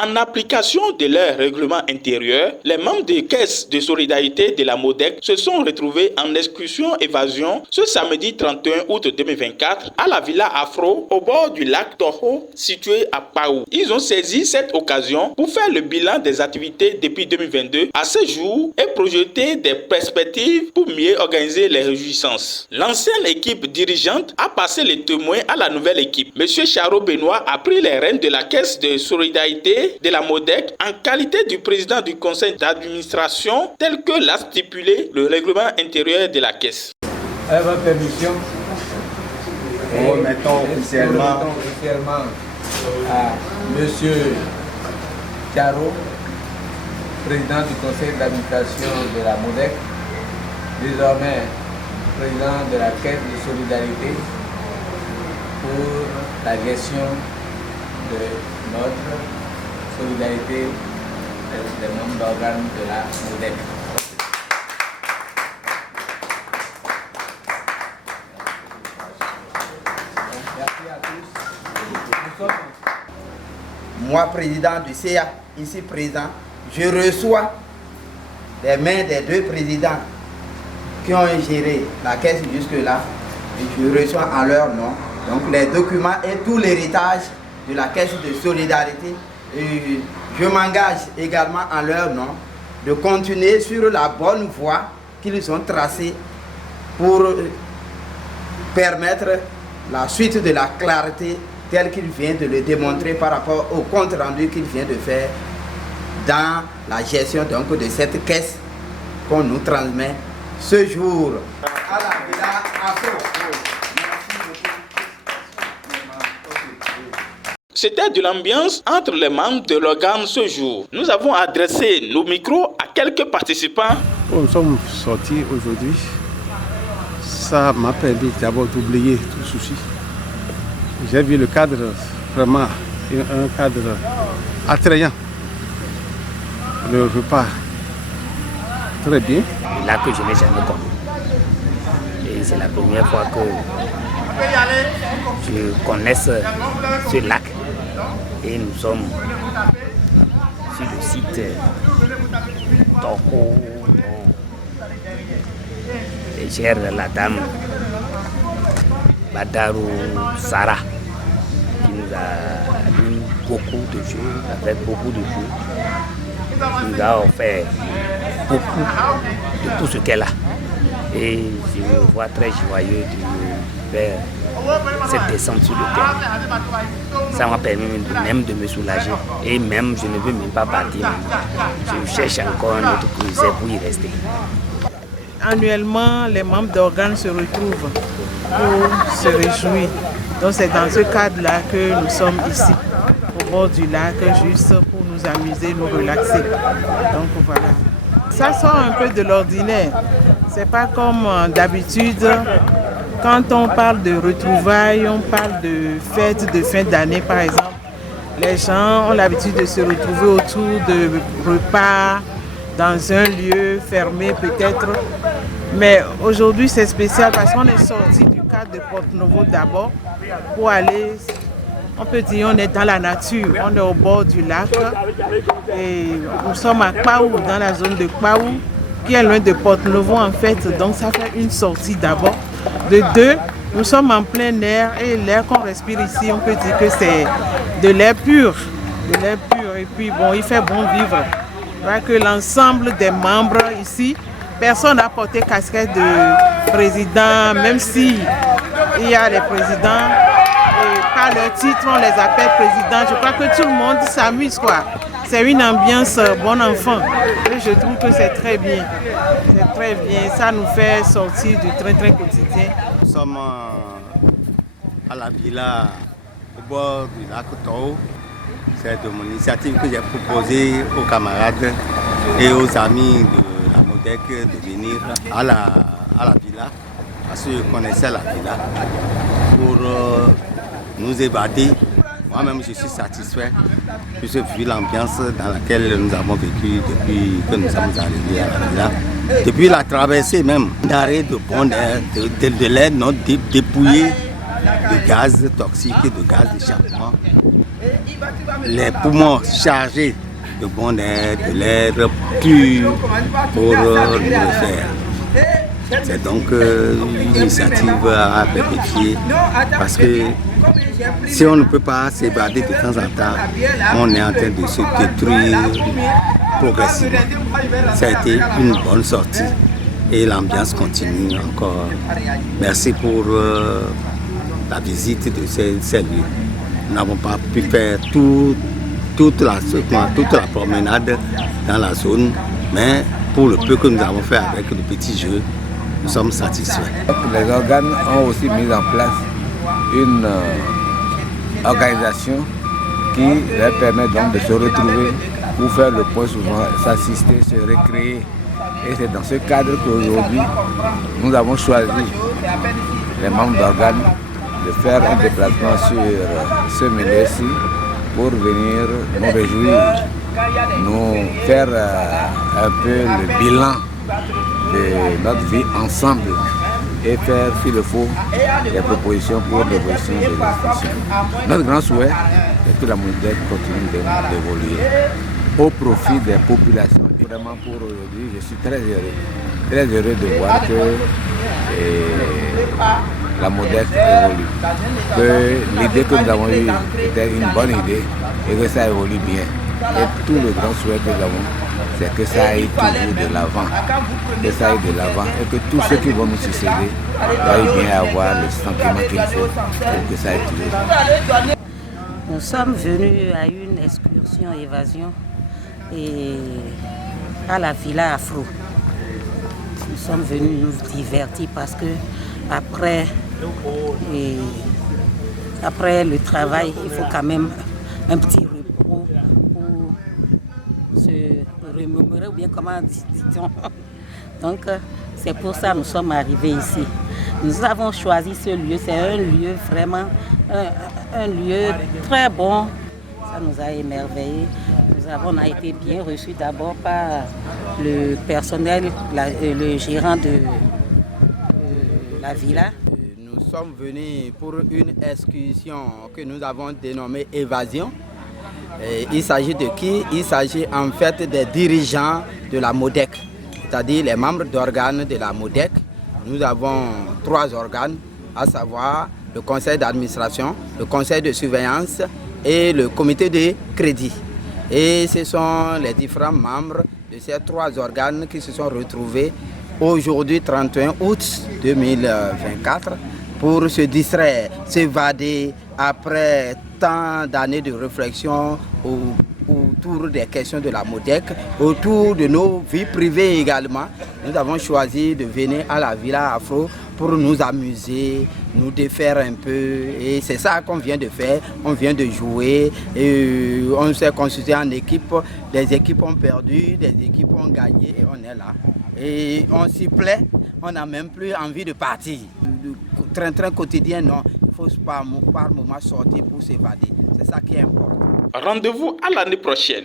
En application de leur règlement intérieur, les membres des caisses de solidarité de la MODEC se sont retrouvés en excursion-évasion ce samedi 31 août 2024 à la Villa Afro au bord du lac Toho situé à Paou. Ils ont saisi cette occasion pour faire le bilan des activités depuis 2022 à ce jour et projeter des perspectives pour mieux organiser les réjouissances. L'ancienne équipe dirigeante a passé les témoins à la nouvelle équipe. Monsieur Charo Benoît a pris les rênes de la caisse de solidarité de la MODEC en qualité du président du conseil d'administration tel que l'a stipulé le règlement intérieur de la caisse. Avec votre permission, nous remettons officiellement à Monsieur Charo, président du conseil d'administration de la MODEC, désormais président de la caisse de solidarité, pour la gestion de notre solidarité des membres d'organes de la MODEC. Merci à tous. Moi, président du CA, ici présent, je reçois des mains des deux présidents qui ont géré la caisse jusque-là, et je reçois en leur nom donc les documents et tout l'héritage de la caisse de solidarité. Et je m'engage également en leur nom de continuer sur la bonne voie qu'ils ont tracée pour permettre la suite de la clarté telle qu'il vient de le démontrer par rapport au compte rendu qu'il vient de faire dans la gestion donc de cette caisse qu'on nous transmet ce jour à la Villa Afro. C'était de l'ambiance entre les membres de l'organe ce jour. Nous avons adressé nos micros à quelques participants. Nous sommes sortis aujourd'hui. Ça m'a permis d'abord d'oublier tout souci. J'ai vu le cadre, vraiment un cadre attrayant. Le repas, très bien. Là que je n'ai jamais connu. Et c'est la première fois que je connais ce lac. Et nous sommes sur le site Toho. Et chère la dame Badarou Sarah qui nous a mis beaucoup de choses, avec beaucoup de choses. Qui nous a offert beaucoup de tout ce qu'elle a. Et je me vois très joyeux de faire cette descente sur le terrain. Ça m'a permis même de me soulager. Et même, je ne veux même pas partir. Je cherche encore un autre cruiser pour y rester. Annuellement, les membres d'organes se retrouvent pour se réjouir. Donc c'est dans ce cadre-là que nous sommes ici, au bord du lac, juste pour nous amuser, nous relaxer. Donc voilà. Ça sort un peu de l'ordinaire. C'est pas comme d'habitude. Quand on parle de retrouvailles, on parle de fêtes de fin d'année par exemple. Les gens ont l'habitude de se retrouver autour de repas, dans un lieu fermé peut-être. Mais aujourd'hui c'est spécial parce qu'on est sorti du cadre de Porte-Novo d'abord pour aller, on peut dire, on est dans la nature, on est au bord du lac et nous sommes à Paou, dans la zone de Paou, qui est loin de Porte-Novo en fait, donc ça fait une sortie d'abord. De deux, nous sommes en plein air et l'air qu'on respire ici, on peut dire que c'est de l'air pur, et puis bon, il fait bon vivre. Voilà que l'ensemble des membres ici, personne n'a porté casquette de président, même si il y a les présidents, et par leur titre on les appelle présidents. Je crois que tout le monde s'amuse quoi. C'est une ambiance bon enfant et je trouve que c'est très bien. C'est très bien, ça nous fait sortir du train-train quotidien. Nous sommes à la villa au bord du lac Toho. C'est de mon initiative que j'ai proposé aux camarades et aux amis de la MODEC de venir à la villa, parce que je connaissais la villa, pour nous évader. Moi-même, je suis satisfait puisque vu l'ambiance dans laquelle nous avons vécu depuis que nous sommes arrivés à la villa. Depuis la traversée même, d'arrêt de bon air, de l'air non dépouillé de gaz toxique et de gaz d'échappement. Les poumons chargés de bon air, de l'air pur pour le faire. C'est donc une initiative à perpétuer parce que si on ne peut pas s'évader de temps en temps, on est en train de se détruire progressivement. Ça a été une bonne sortie et l'ambiance continue encore. Merci pour la visite de ces lieux. Nous n'avons pas pu faire toute la promenade dans la zone, mais pour le peu que nous avons fait avec le petit jeu, nous sommes satisfaits. Les organes ont aussi mis en place une organisation qui leur permet donc de se retrouver pour faire le point souvent, s'assister, se récréer. Et c'est dans ce cadre qu'aujourd'hui, nous avons choisi, les membres d'organes, de faire un déplacement sur ce milieu-ci pour venir nous réjouir, nous faire un peu le bilan de notre vie ensemble et faire, s'il le faut, des propositions pour l'évolution de l'institution. Notre grand souhait est que la MODEC continue d'évoluer au profit des populations. Vraiment pour aujourd'hui, je suis très heureux de voir que la MODEC évolue, que l'idée que nous avons eue était une bonne idée et que ça évolue bien. Et tout le grand souhait que nous avons, c'est que ça aille toujours de l'avant, que ça aille de l'avant et que tous ceux qui vont nous succéder aillent bien avoir le sentiment qu'il faut pour que ça aille toujours. Nous sommes venus à une excursion évasion et à la Villa Afro. Nous sommes venus nous divertir parce que après le travail, il faut quand même un petit repos pour se remémorer, ou bien comment dit-on. Donc c'est pour ça que nous sommes arrivés ici. Nous avons choisi ce lieu, c'est un lieu vraiment, un lieu très bon. Ça nous a émerveillés. On a été bien reçus d'abord par le personnel, le gérant de la villa. Nous sommes venus pour une excursion que nous avons dénommée Évasion. Il s'agit de qui? Il s'agit en fait des dirigeants de la MODEC, c'est-à-dire les membres d'organes de la MODEC. Nous avons 3 organes, à savoir le conseil d'administration, le conseil de surveillance et le comité de crédit. Et ce sont les différents membres de ces 3 organes qui se sont retrouvés aujourd'hui 31 août 2024 pour se distraire, s'évader après tant d'années de réflexion autour des questions de la MODEC, autour de nos vies privées également. Nous avons choisi de venir à la Villa Afro pour nous amuser, nous défaire un peu. Et c'est ça qu'on vient de faire. On vient de jouer. Et on s'est constitué en équipe. Des équipes ont perdu, des équipes ont gagné. Et on est là. Et on s'y plaît. On n'a même plus envie de partir. Le train-train quotidien, non. Il faut par moment sortir pour s'évader. C'est ça qui est important. Rendez-vous à l'année prochaine.